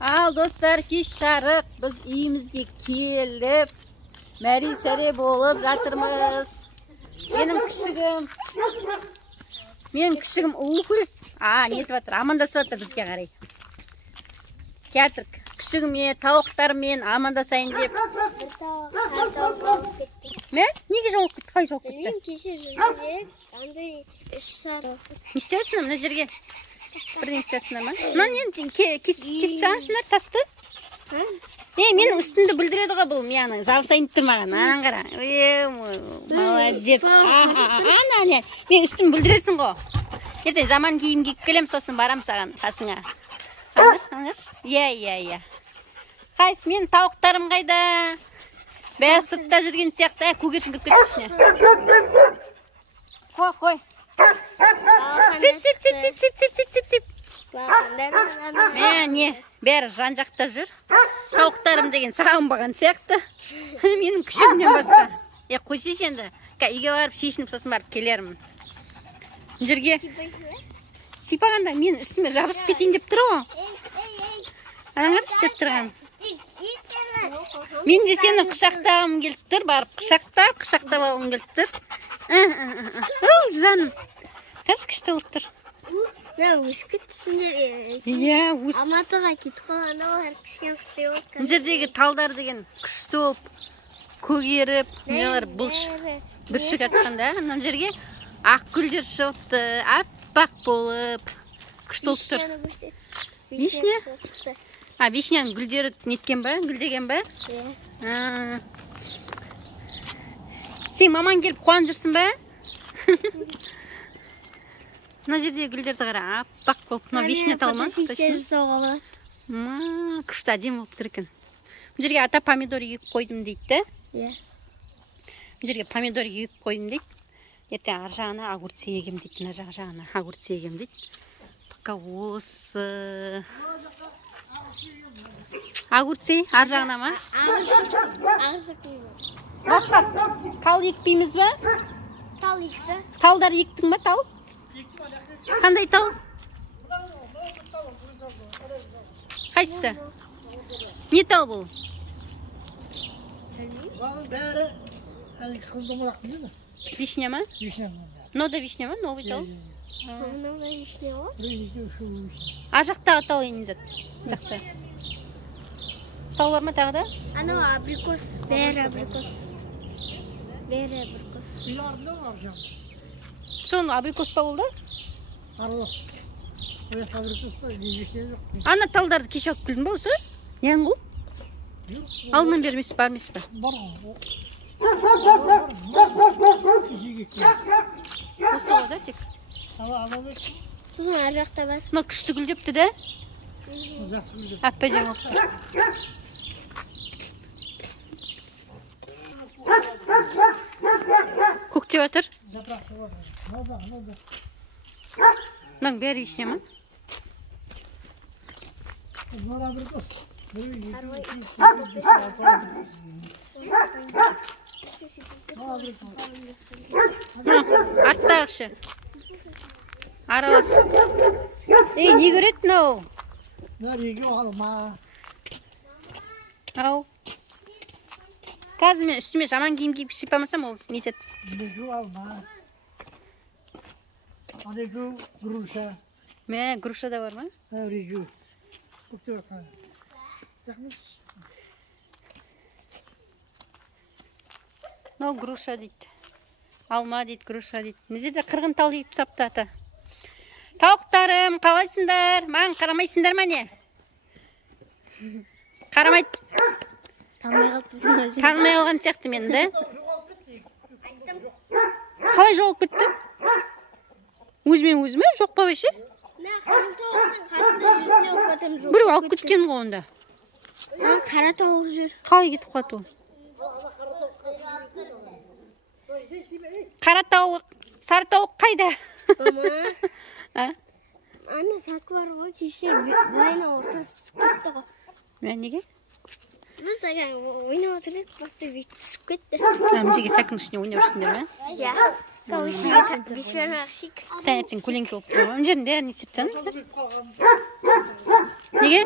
Ал достар, кеш жарық, біз үйімізге келіп, мәре-сәре болып жатырмыз. Менің кішігім ухыл. Нетіп жатыр, амандасып жатыр бізге қарай. Кәтір, кішігіме, тауықтармен амандасайын деп. Неге жолып кетті? Қалай жолып кетті? Мен кеше жүрдік, андай 3 сағат. Не істеп жатсыңдар мына жерге? Бірден істеп жатсыңдар ма? Мына не кесіп жағасыңдар тасты? Менің үстімді бүлдіреді ғой бұл, менің жабысайын деп тұрмаған. Анан қара. Молодец. Мен үстімді бүлдіресің ғой. Ертең жаман киім киіп келем, сосын барам саған қасыңа. Иә. Қайсы, мен тауықтарым қайда? Бәрі сыртта жүрген сияқты, көгершін кіріп кетті ішіне. Қой. Сеп. Бәрі жан жақта жүр. Тауықтарым деген сағынбаған сияқты. Менің күшімнен басқа. Қойсайшы енді. Үйге барып шешініп сосын барып келермін. Жүрге сипағанда мен үстіме жабысып кетейін деп тұр ғой. Анаңар істеп тұрған. Мен де сені құшақтағым келіп тұр. Барып құшақтап алғым келіп тұр. Жаным. Қаш күшті болып тұр. Өскі түсіндер. Алматыға кетіп қалғанда олар кішкен құттай болып. Бұл жердегі талдар деген күшті болып, көгеріп, нелер бүршік атқанда. Мына жерге ақ гүлдер шығыпты, аппақ болып, күшті болып тұр. Вишня? Вишняның гүлдері неткен ба? Гүлдеген ба? Сен маман келіп қуанып жүрсің ба? Мына жерде гүлдерді қара, аппақ болып, мына вишня талма. Күшті әдем болып тұр екен. Бұл жерге ата помидор егіп қойдым дейді. Бұл жерге помидор егіп қойдым дейді. Ертең ар жағына огурцы егем дейді. Мына жағына огурцы егем дейді. Пока осы огурцы ар жағына ма? Басқа тал екпейміз ба? Тал екті. Талдар ектің ба тал? Қандай тал? Қайсысы? Не тал бұл? Бәрі қыздымырақ дейді. Вишня ма? Вишня. Нода вишня ма? Новый тал? Новый вишня ғой? Жақтағы тал енен зат. Жақта. Тал бар ма тағы да? Анау абрикос. Бәрі абрикос. Үй ардында бар жан. Соның абрикос па болды? Аралас. Ояқ абрикоста вишня жоқ. Ана талдарды кеше алып келдің ба осы? Нең бұл? Алдынан бермес бар емес па? Бар ғой. Осы ғой да тек? Сосын ар жақта бар. Мына күшті гүлдепті да? Жақсы гүлдеп. Әп-әдемі болып тұр. Көктеп жатыр? Мынаның бәрі вишня ма? Арттағышы. Аралас. Не көреді мынау? Неге алма? Ау. Қазір мен үстіме жаман киім киіп шипамасам ол нетеді? Неге алма? Неге груша? Груша да бар ма? Неге. Көктеп жатқан. Мынау груша дейді. Алма дейді, груша дейді. Мына жерде қырғын тал егіп сапты ата. Тауықтарым, қалайсыңдар? Маған қарамайсыңдар ма не? Қарамайды. Танымай алған сияқты мені, да? Қалай жоғалып кетті? Өзімен өзіме жоқ па бәше? Біреу алып кеткен ғой онда. Қара тауық жүр. Қалай кетіп қалды ол? Қара тауық, сары тауық қайда? Ана сәкі бар ғой, кеше ойна ортасы түсіп кетті ғой. Неге? Біз ағай ойна отырып, бақты бейт түсіп кетті. Мына жерге сәкінің ішіне ойнап жүрсіңдер ме? Иә. Таңертең көлеңке болып тұр. Мына жердің бәрін есептен. Неге?